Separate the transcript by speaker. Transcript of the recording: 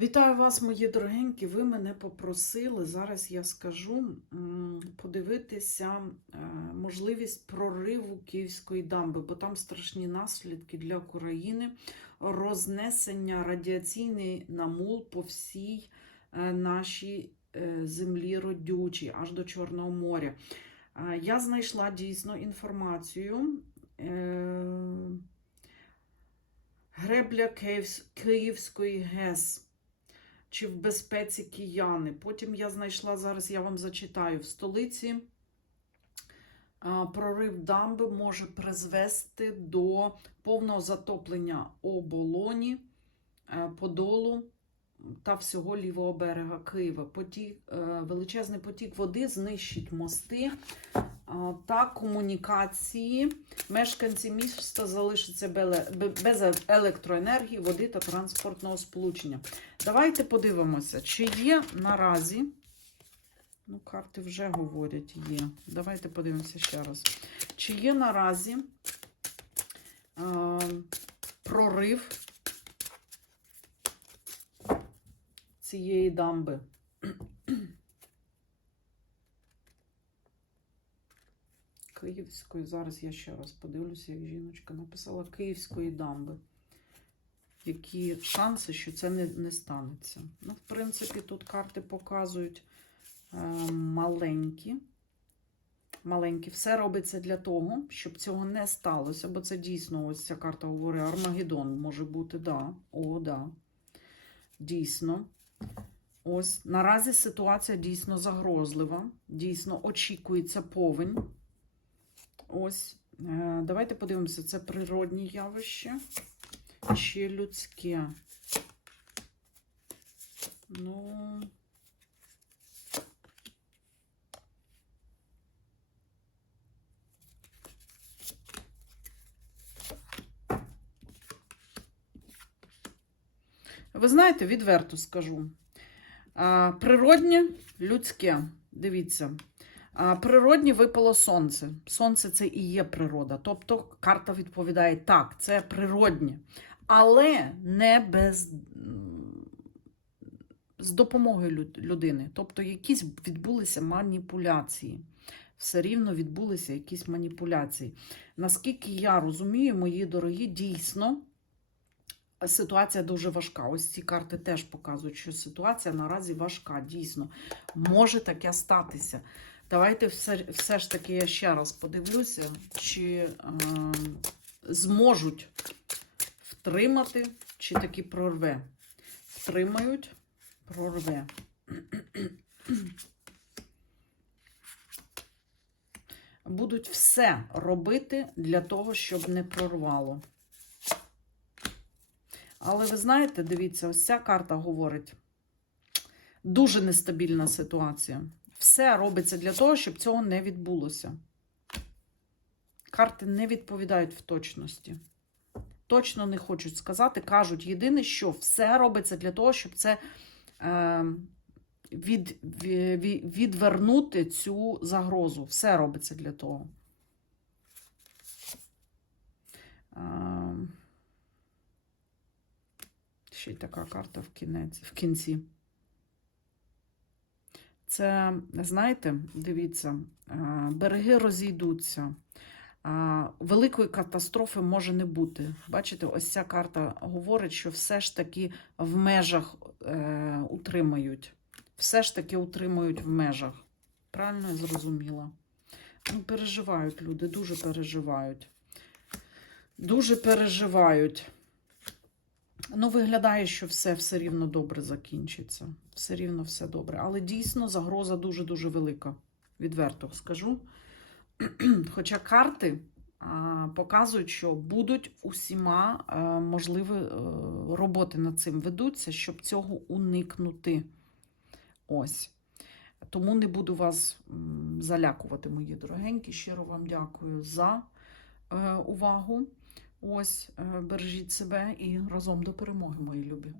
Speaker 1: Вітаю вас, мої дорогенькі. Ви мене попросили. Зараз я скажу подивитися е, можливість прориву Київської дамби, бо там страшні наслідки для України, рознесення радіаційний намул по всій е, нашій е, землі родючій, аж до Чорного моря. Я знайшла дійсно інформацію. Гребля Київської ГЕС чи в безпеці кияни. Потім я знайшла, зараз я вам зачитаю, в столиці прорив дамби може призвести до повного затоплення оболоні, е, подолу та всього лівого берега Києва. Потік, е, величезний потік води знищить мости та комунікації. Мешканці міста залишаться без електроенергії, води та транспортного сполучення. Давайте подивимося, чи є наразі. Ну, карти вже говорять, є. Давайте подивимося ще раз. Чи є наразі е, прорив цієї дамби? Київської, зараз я ще раз подивлюся, як жіночка написала Київської дамби. Які шанси, що це не, не станеться? Ну, в принципі, тут карти показують е, маленькі. Маленькі. Все робиться для того, щоб цього не сталося, бо це дійсно, ось ця карта говорить, Армагеддон може бути, да. О, да. Дійсно. Ось наразі ситуація дійсно загрозлива. Дійсно очікується повень. Ось, е, давайте подивимося, це природні явище чи людське. Ну. Ви знаєте, відверто скажу. Природнє, людське. Дивіться. Природні випало сонце. Сонце це і є природа. Тобто карта відповідає так, це природнє. Але не без з допомогою людини. Тобто якісь відбулися маніпуляції. Все рівно відбулися якісь маніпуляції. Наскільки я розумію, мої дорогі, дійсно ситуація дуже важка. Ось ці карти теж показують, що ситуація наразі важка. Дійсно, може таке статися. Давайте все, все ж таки я ще раз подивлюся, чи е, зможуть втримати, чи таки прорве. Втримають, прорве. Будуть все робити для того, щоб не прорвало. Але ви знаєте, дивіться, ось ця карта говорить: дуже нестабільна ситуація. Все робиться для того, щоб цього не відбулося. Карти не відповідають в точності. Точно не хочуть сказати. Кажуть, єдине, що все робиться для того, щоб це е, від, від, відвернути цю загрозу. Все робиться для того. Е, ще й така карта в, кінець, в кінці. Це, знаєте, дивіться, е, береги розійдуться. Великої катастрофи може не бути. Бачите, ось ця карта говорить, що все ж таки в межах е, утримають. Все ж таки утримують в межах. Правильно я зрозуміла? Ну, переживають люди, дуже переживають. Дуже переживають. Ну, виглядає, що все все рівно добре закінчиться. Все рівно все добре. Але дійсно загроза дуже-дуже велика. Відверто скажу. Хоча карти показують, що будуть усіма а, можливі е, роботи над цим ведуться, щоб цього уникнути. Ось. Тому не буду вас залякувати, мої дорогенькі. Щиро вам дякую за е, увагу. Ось, е, бережіть себе і разом до перемоги, мої любі.